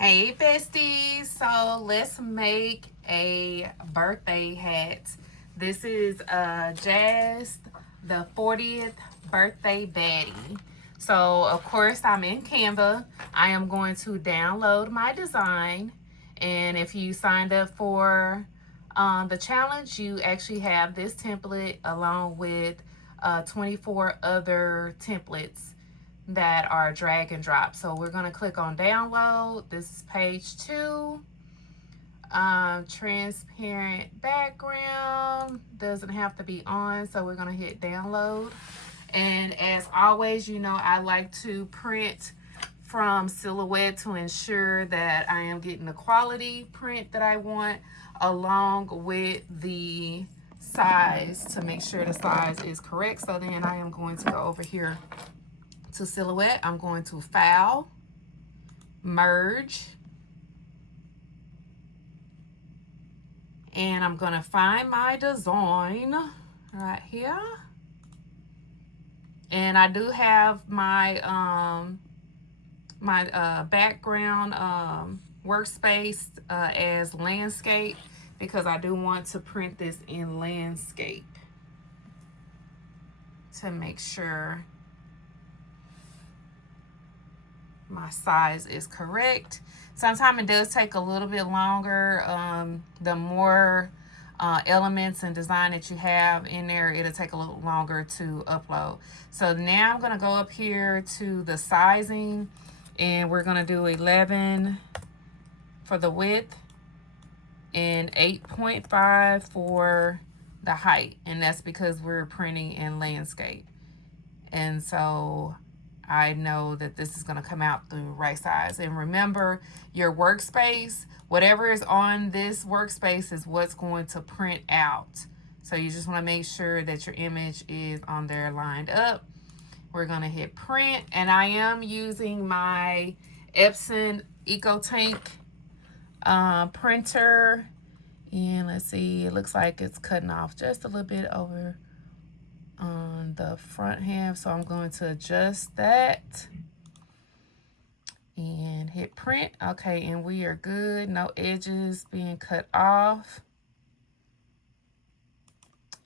Hey besties, so let's make a birthday hat. This is Jazz, the 40th birthday baddie. So of course I'm in Canva. I am going to download my design, and if you signed up for the challenge, you actually have this template along with 24 other templates that are drag and drop. So we're going to click on download. This is page 2. Transparent background doesn't have to be on, so we're going to hit download. And as always, you know, I like to print from Silhouette to ensure that I am getting the quality print that I want, along with the size to make sure the size is correct. So then I am going to go over here to Silhouette. I'm going to File, Merge, and I'm going to find my design right here. And I do have my background workspace as landscape, because I do want to print this in landscape to make sure my size is correct. Sometimes it does take a little bit longer. The more elements and design that you have in there, it'll take a little longer to upload. So now I'm going to go up here to the sizing, and we're going to do 11 for the width and 8.5 for the height, and that's because we're printing in landscape. And so I know that this is going to come out the right size. And remember, your workspace, whatever is on this workspace is what's going to print out. So you just want to make sure that your image is on there lined up. We're going to hit print, and I am using my Epson EcoTank printer. And let's see, it looks like it's cutting off just a little bit over on the front half, so I'm going to adjust that and hit print. Okay, and we are good. No edges being cut off.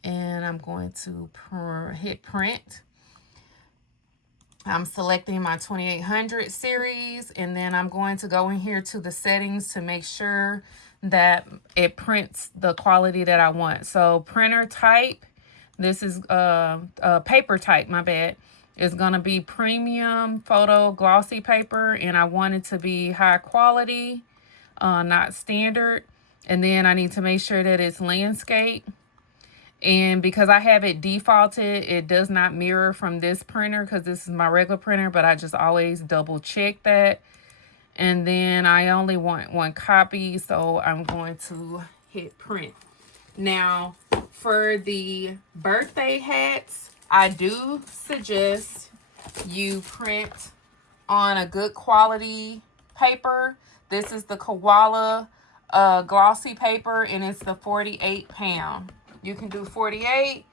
And I'm going to hit print. I'm selecting my 2800 series, and then I'm going to go in here to the settings to make sure that it prints the quality that I want. So printer type, this is paper type, my bad. It's going to be premium photo glossy paper, and I want it to be high quality, not standard. And then I need to make sure that it's landscape. And because I have it defaulted, it does not mirror from this printer, because this is my regular printer, but I just always double check that. And then I only want one copy, so I'm going to hit print. Now, for the birthday hats, I do suggest you print on a good quality paper. This is the Koala glossy paper, and it's the 48 pound. You can do 48.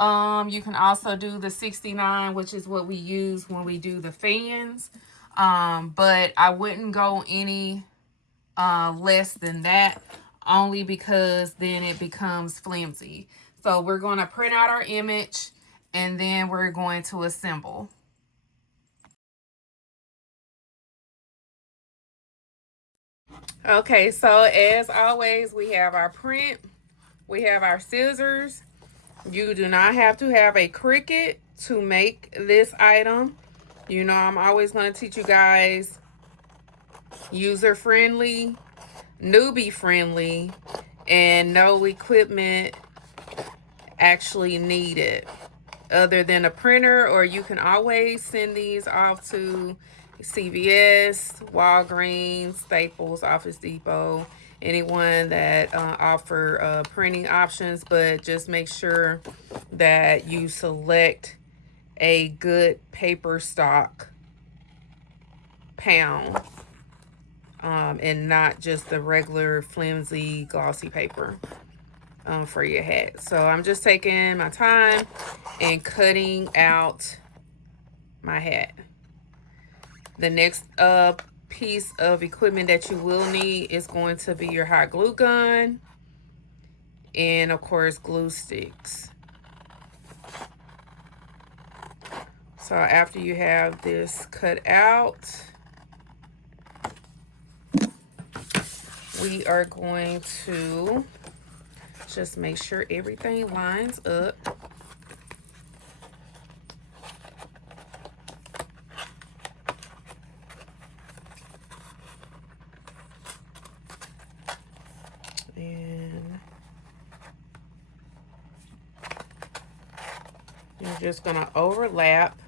You can also do the 69, which is what we use when we do the fans. But I wouldn't go any less than that, only because then it becomes flimsy. So we're going to print out our image, and then we're going to assemble. Okay, so as always, we have our print, we have our scissors. You do not have to have a Cricut to make this item. You know, I'm always going to teach you guys user-friendly, newbie-friendly, and no equipment actually needed other than a printer, or you can always send these off to CVS, Walgreens, Staples, Office Depot, anyone that offer printing options. But just make sure that you select a good paper stock pound, and not just the regular flimsy glossy paper for your hat. So I'm just taking my time and cutting out my hat. The next piece of equipment that you will need is going to be your hot glue gun and of course glue sticks. So after you have this cut out, we are going to just make sure everything lines up. And you're just gonna overlap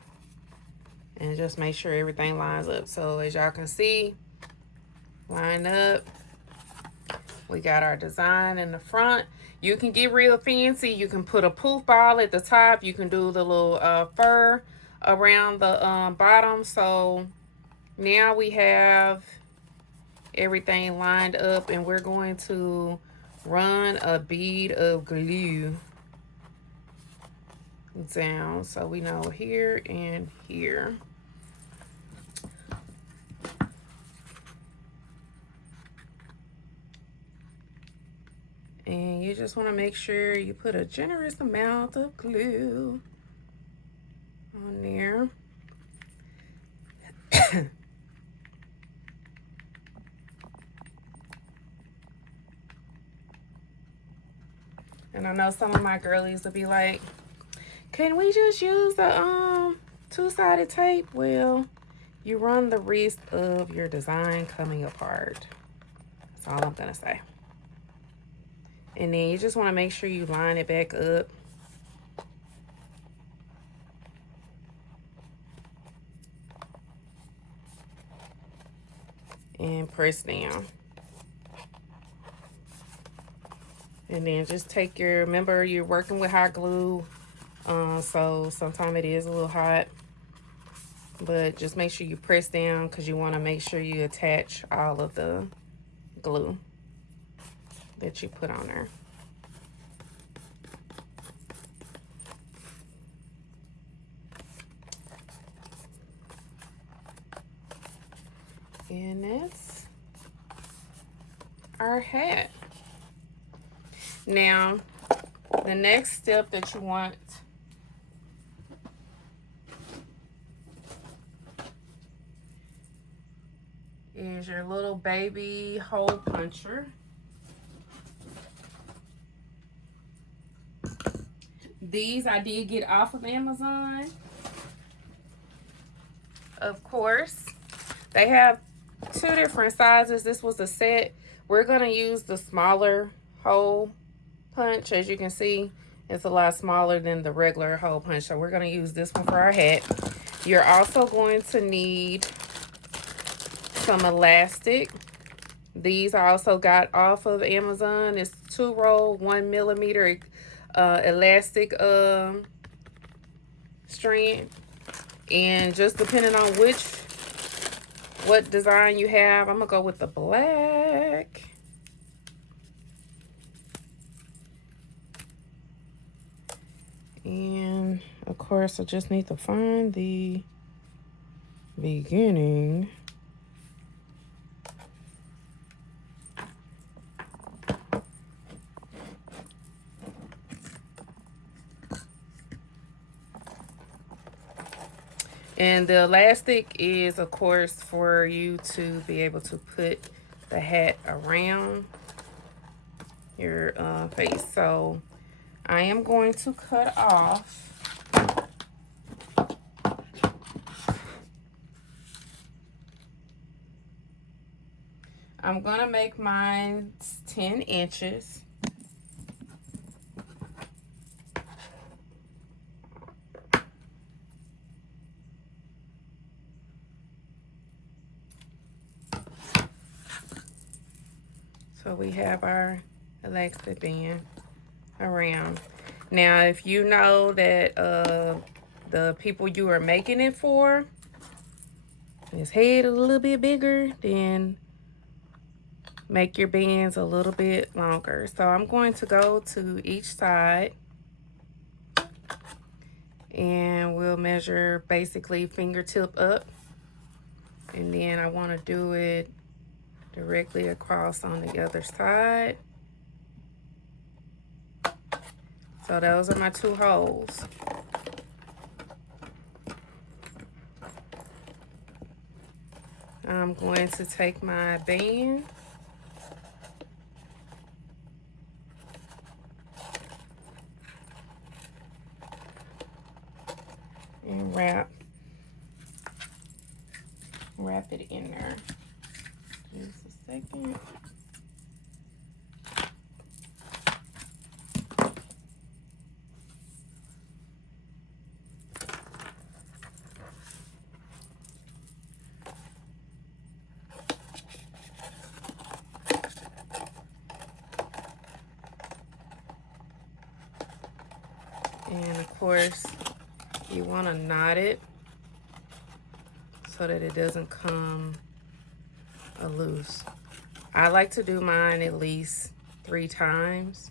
and just make sure everything lines up. So as y'all can see, line up. We got our design in the front. You can get real fancy. You can put a poof ball at the top. You can do the little fur around the bottom. So now we have everything lined up, and we're going to run a bead of glue down so we know here and here. And you just want to make sure you put a generous amount of glue on there. And I know some of my girlies will be like, can we just use the two-sided tape? Well, you run the risk of your design coming apart. That's all I'm gonna say. And then you just want to make sure you line it back up. And press down. And then just take your, remember you're working with hot glue, so sometimes it is a little hot. But just make sure you press down because you want to make sure you attach all of the glue that you put on there. And that's our hat. Now, the next step that you want is your little baby hole puncher. These I did get off of Amazon. Of course, they have two different sizes. This was a set. We're gonna use the smaller hole punch. As you can see, it's a lot smaller than the regular hole punch. So we're gonna use this one for our hat. You're also going to need some elastic. These I also got off of Amazon. It's 2-roll 1mm elastic strand. And just depending on what design you have, I'm gonna go with the black. And of course, I just need to find the beginning. And the elastic is, of course, for you to be able to put the hat around your face. So I am going to cut off I'm gonna make mine 10 inches. So we have our elastic band around. Now, if you know that the people you are making it for, his head a little bit bigger, then make your bands a little bit longer. So I'm going to go to each side and we'll measure basically fingertip up. And then I want to do it directly across on the other side. So those are my 2 holes. I'm going to take my band and wrap it in there. Just a second. And of course, you want to knot it so that it doesn't come loose. I like to do mine at least 3 times.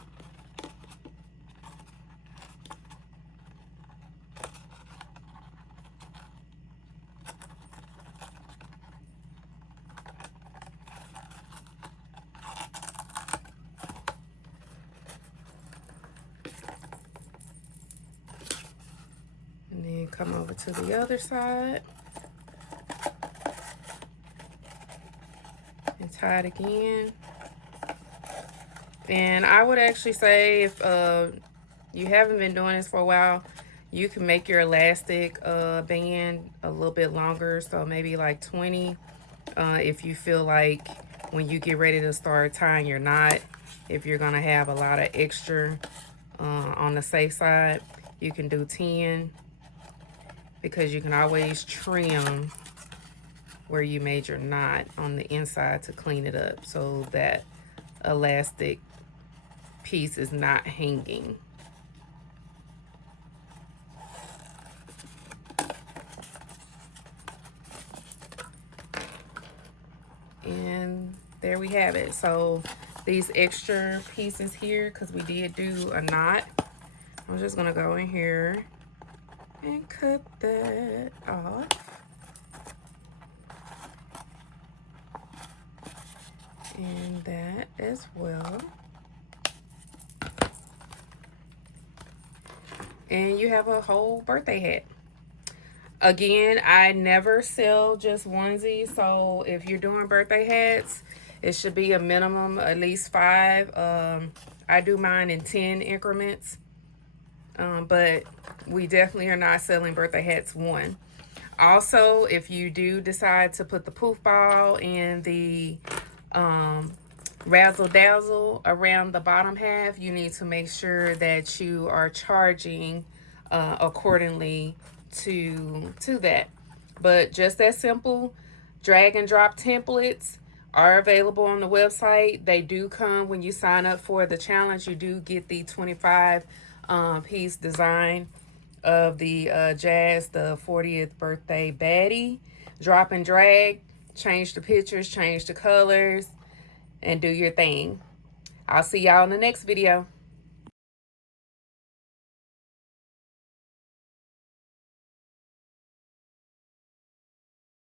And then come over to the other side and tie it again. And I would actually say if you haven't been doing this for a while, you can make your elastic band a little bit longer, so maybe like 20 if you feel like when you get ready to start tying your knot, if you're gonna have a lot of extra on the safe side, you can do 10, because you can always trim where you made your knot on the inside to clean it up so that elastic piece is not hanging. And there we have it. So these extra pieces here, because we did do a knot, I'm just gonna go in here and cut that off. And that as well. And you have a whole birthday hat. Again, I never sell just onesies, so if you're doing birthday hats, it should be a minimum at least 5. I do mine in 10 increments, but we definitely are not selling birthday hats 1. Also, if you do decide to put the poof ball and the razzle dazzle around the bottom half, you need to make sure that you are charging accordingly to that. But just that simple, drag and drop templates are available on the website. They do come when you sign up for the challenge. You do get the 25 piece design of the Jazz, the 40th birthday baddie. Drop and drag, change the pictures, change the colors, and do your thing. I'll see y'all in the next video.